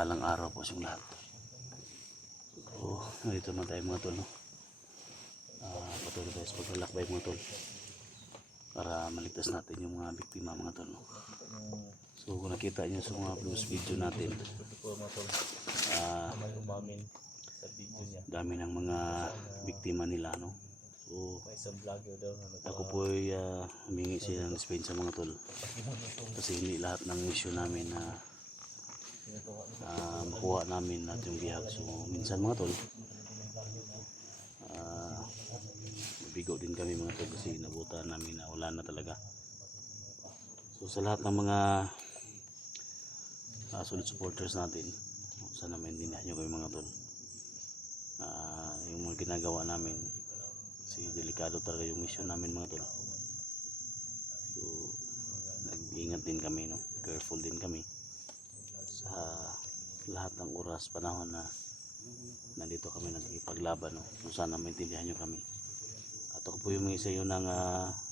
mapagpalang araw po sa lahat. So, nandito naman tayo mga tol, no? Patuloy tayo sa paglalakbay mga tol para maligtas natin yung mga biktima mga tol, no? So kung nakita nyo sa mga previous video natin, dami ng mga biktima nila, no? So ako po ay humingi siya ng dispensa mga tol, kasi hindi lahat ng mission namin na makuha namin at yung bihag. So minsan mga tol, mabigo din kami mga tol kasi nabutan namin na wala na talaga. So sa lahat ng mga solid supporters natin, sana maintindihan nyo kayo mga tol, yung mga ginagawa namin kasi delikado talaga yung mission namin mga tol. So nag-iingat din kami, no? Careful din kami sa lahat ng oras, panahon na nandito kami nagipaglaban, no? So sana maintindihan nyo kami. At ako po yung isa yun ng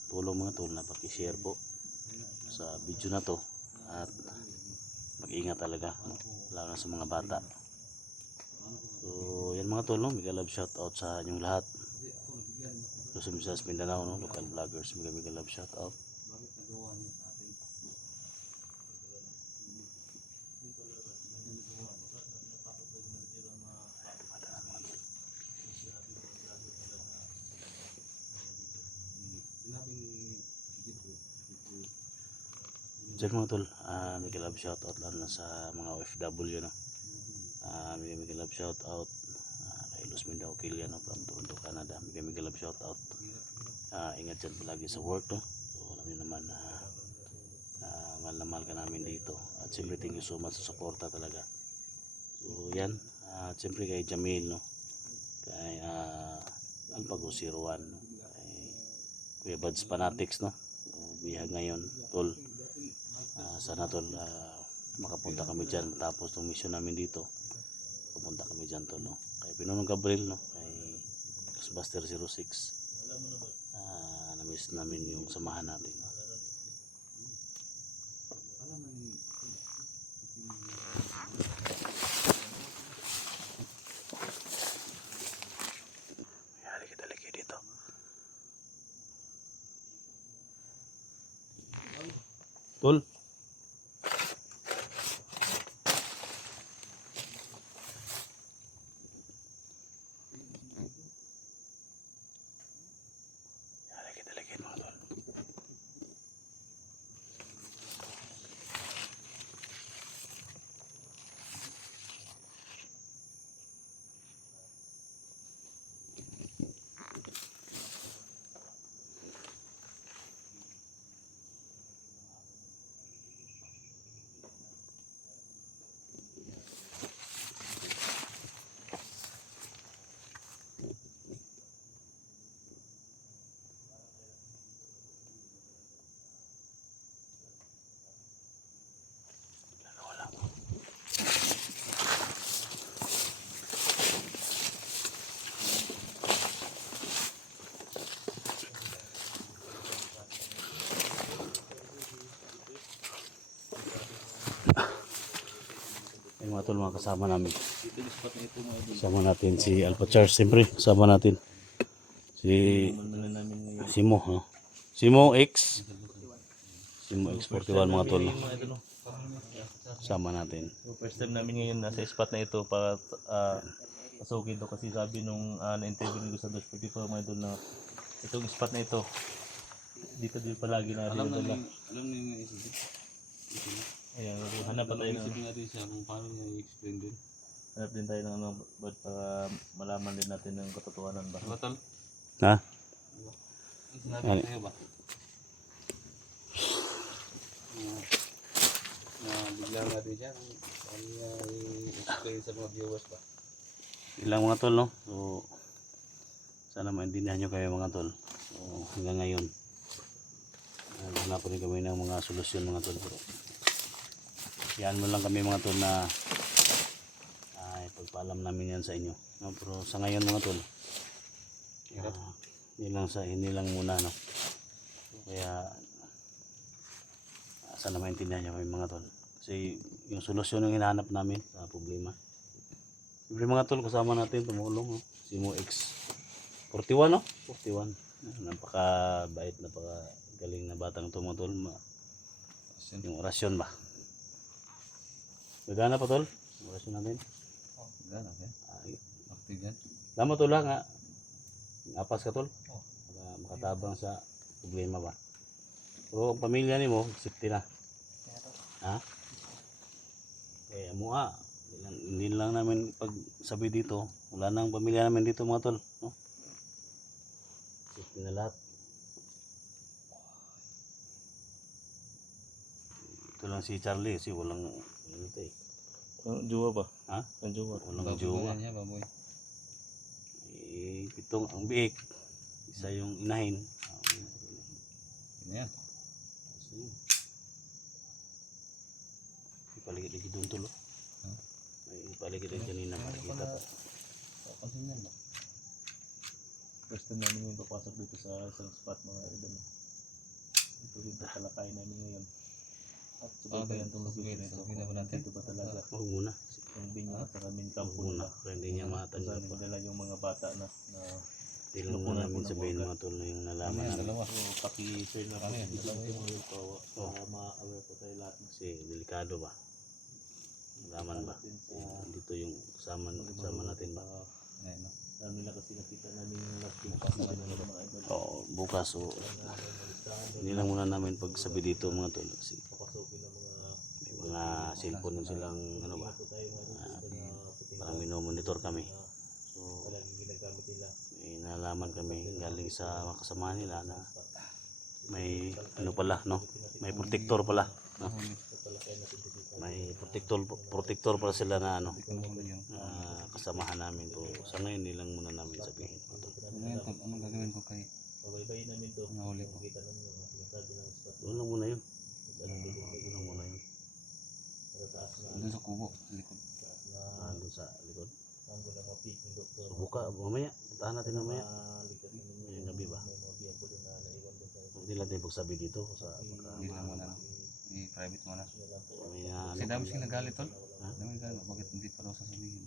tulong mga tol na pakishare po sa video na to, at mag-ingat talaga, no? Lalo na sa mga bata. So yan mga tol, no? Mega love shout out sa inyong lahat. Luzon, Visayas, Mindanao, no? Local vloggers, mega love shout out. Diyan mga tol, mega love shout out lalo na sa mga OFW, no? Mega love shout out kay Luz Mindao Kilian, no? From Toronto, Canada. Mega love shout out. Ingat dyan palagi sa work, no? So alam nyo naman mahal na mahal ka namin dito, at siyempre thank you so much sa suporta talaga. So yan, at siyempre kay Jamil, no? Kay Alpago 01, no? Kay Kuya Buds Fanatics, no? So, bihag ngayon tol. Sana tol, makapunta kami dyan tapos ng mission namin dito. Pupunta kami dyan tol, no? Kay Pinonong Gabriel, no? Kay Ghostbuster 06, na-miss namin yung samahan natin. Lagi dito tol. Yung mga tol, mga kasama namin. Kasama natin si Alpha Charles, siyempre kasama natin si Simo, no? Simo X 41 mga tol, kasama natin. First time namin ngayon nasa spot na ito para pasukin to, kasi sabi nung na-interview ko sa 244 mga idol na itong spot na ito dito din palagi na rin dala. Alam niyo yung isip. Ayan, hanap pa tayo ng Isipin natin siya kung paano niya i-explain din. hanap din tayo ng ano, para malaman din natin ng katotohanan ba. Batal? Ha? Sinabi ko sa'yo ba? Bigla natin siya kung niya i-explain sa mga viewers ba? Ilang mga tol, no? So sana maintindihan nyo kayo mga tol. So hanggang ngayon hanapan rin kami ng mga solusyon mga tol. Yan mo lang kami mga tol na pagpaalam namin yan sa inyo, no? Pero sa ngayon mga tol, hindi lang muna, no? Kaya sana maintindihan nyo kami mga tol, kasi Kasi yung solusyon yung hinahanap namin sa problema. Siyempre mga tol, kasama natin tumulong. No? Si Mo X 41, no? 41. Napaka-bait, napaka-galing na batang ito mga tol. Yung orasyon ba? Gagana pa tol? Yung orasyon natin. Gana yan. Ay, Active yan. lama tol lang nga. Apas ka tol. Makatabang sa problema ba? Pero ang pamilya ni mo, safety na. Ha? Kaya mua, hindi lang namin pagsabi dito, wala nang pamilya namin dito mga tol. No? Safety na lahat. Ito lang si Charlie kasi walang ano to eh. Ang jowa ba? Ha? Ang jowa. Walang jowa. Niya, baboy. Eh, pitong ang biik. Isa yung inahin. Yun yan. Ipaligid-ligid doon tulo. Huh? Ipaligid-ligid kanina makikita pa. Papansin yan ba? First time namin yung papasok dito sa isang spot mga idol. Ito rin talakay namin ngayon. At subaybayan itong location nito. Sabihin na ba natin? Dito ba talaga? Huwag muna. Yung binyo at saka main campo Huwag muna. nila. Kaya hindi niya Kung matanggap saan pa. nila yung mga bata na Hindi lang muna namin sabihin mga tol na yung nalaman Ano yan, namin. dalawa. so paki-share na po Ano yan, dito dalawa sa yun. mga kawa para ma-aware po tayo lahat. Kasi delikado ba? Nalaman ba? Dito yung kasama natin ba? Ayan, no? Dami nila kasi nakita namin yung last yung pasok na nila mga idol. Oo, bukas o hindi lang muna namin pagsabi dito mga tol kasi Papasokin ng mga may mga cellphone silang ano ba, po tayo mga idol sa mga puting parang minomonitor kami. So palaging ginagamit nila. may nalaman kami galing sa mga kasama nila na may ano pala no, may protector pala no? May protector pala sila na ano, kasamahan namin to. Sa ngayon nilang muna namin sabihin. Ano yan, tol? Anong gagawin ko kay Pabaybayin namin to. nahuli ko? Kita namin yung sinasabi ng spot. Doon lang muna yun. Doon lang muna yun. taas na Doon sa kubo, sa likod. taas na Doon sa likod. anggo ng mga peak ng doktor. So, buka mamaya. Puntahan natin mamaya. Ligtas namin Ngayong gabi ba? may mga biyang po din na naiwan doon sa Hindi natin pagsabi dito sa Hindi lang muna, no? I-private muna. may na Kasi dami siya nagalit, tol. Ha? Dami nagalit. Bakit hindi pa daw sasabihin?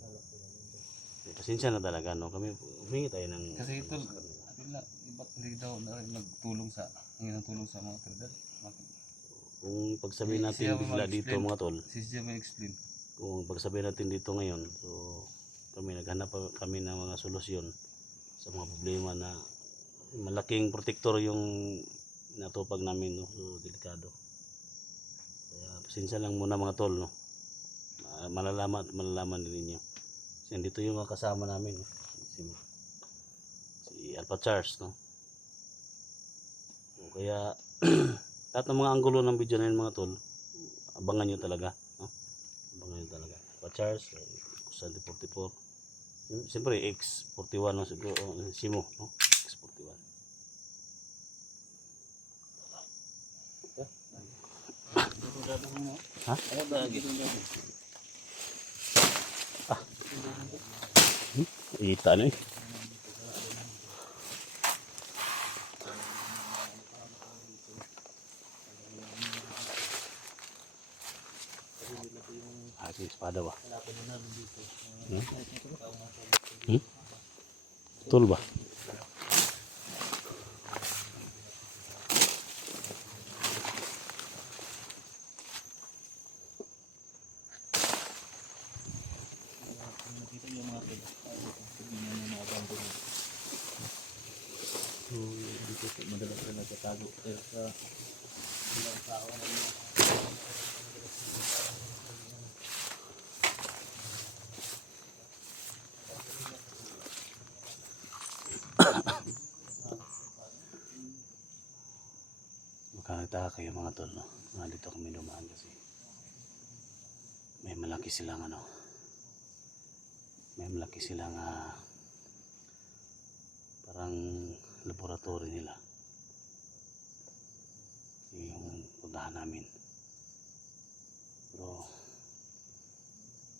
pasensya na talaga no. Kami humingi tayo ng Kasi tol, iba't hindi daw nagtulong sa, hindi nagtulong sa mga tradar. kung pagsabihin natin Siya bigla mag-explain. dito mga tol. Si Siya may explain. Kung pagsabihin natin dito ngayon, so kami naghanap pa kami ng mga solusyon sa mga problema na malaking protector yung natupag namin no. So delikado. Kaya pasensya lang muna mga tol no. Malalaman din ninyo. Kasi dito yung mga kasama namin no? si Alpha Charles no. So, kaya lahat ng mga anggulo ng video na yun mga tol, abangan nyo talaga no? Abangan nyo talaga Alpha Charles, Kusante 44, siyempre X41 no? Siguro, Simo no? X41. Ha? Ita na eh. Ito yung espada ba? Betul ba? So, dito po madalas sila nagtatago. Pero sa ilang tao na yun. Magkakita kayo mga tol no? Dito kami dumaan kasi may malaki silang ano, may malaki silang parang laboratory nila yung puntahan namin, pero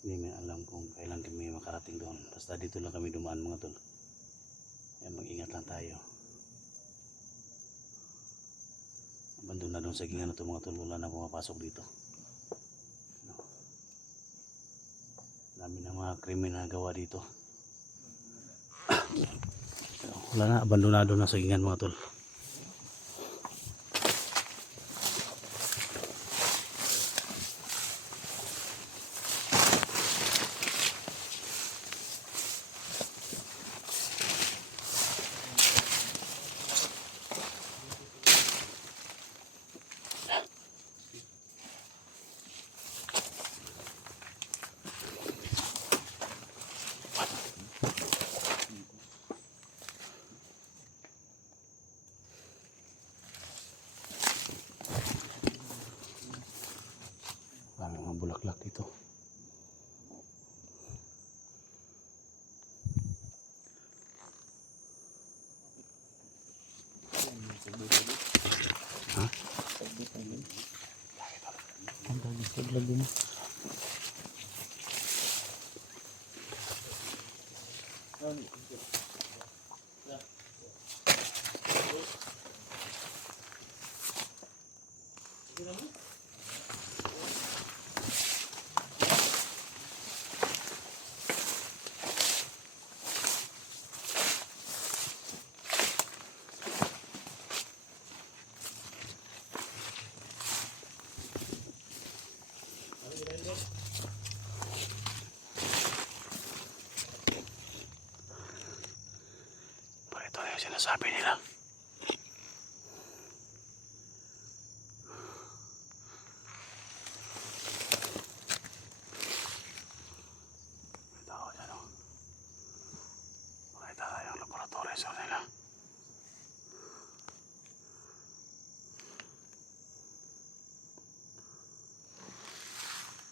hindi may alam kung kailan kami makarating doon. Basta dito lang kami dumaan mga tol, kaya mag-ingat lang tayo. Abandon na doon sa gingan na ito mga tol, wala na pumapasok dito. mga krimen na gawa dito. Wala na, abandonado na sagingan mga tol. Parang mga bulaklak dito. Ha? Ang dami saglag din. Ito na yung sinasabi nila. May tao dyan, oh. Makita tayo yung laboratory sa nila.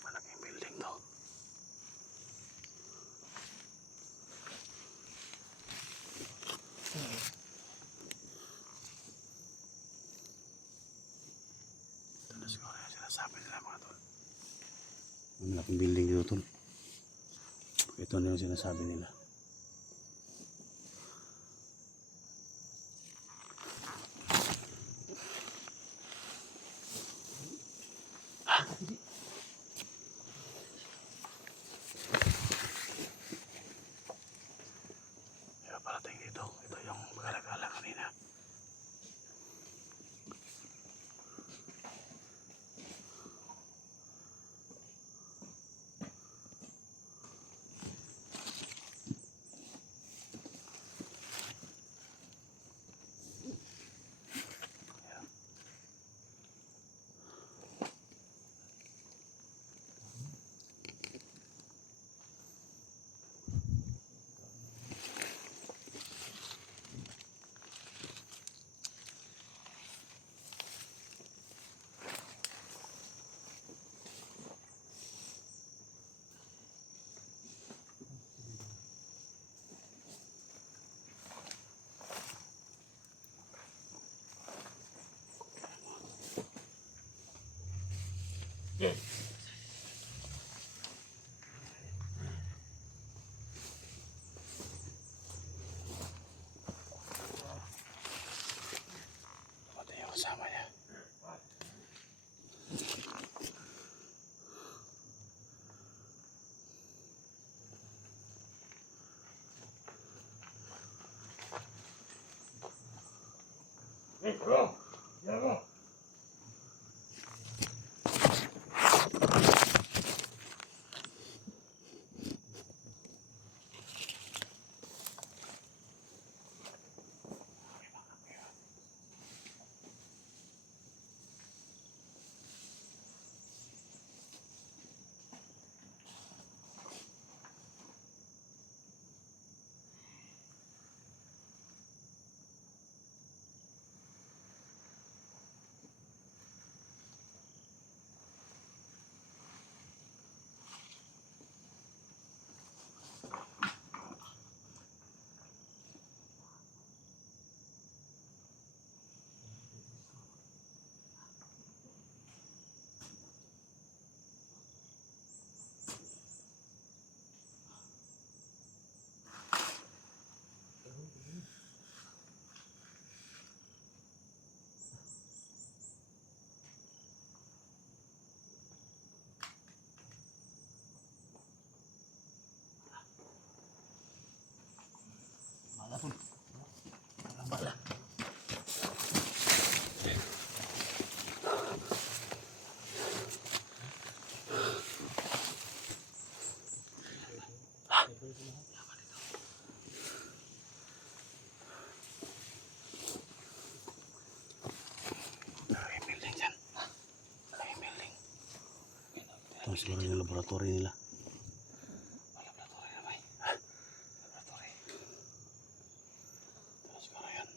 Malaking building to. Tapos ko na yung sinasabi nila mga tol. May malaking building dito tol. Ito na yung sinasabi nila. May parating dito. Ito yung magala-gala kanina. Pati yung kasama niya. Ito siguro yung laboratory nila. Laboratory na may. Laboratory. Ito siguro yan.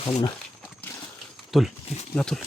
Kamu na. Tul, na tul.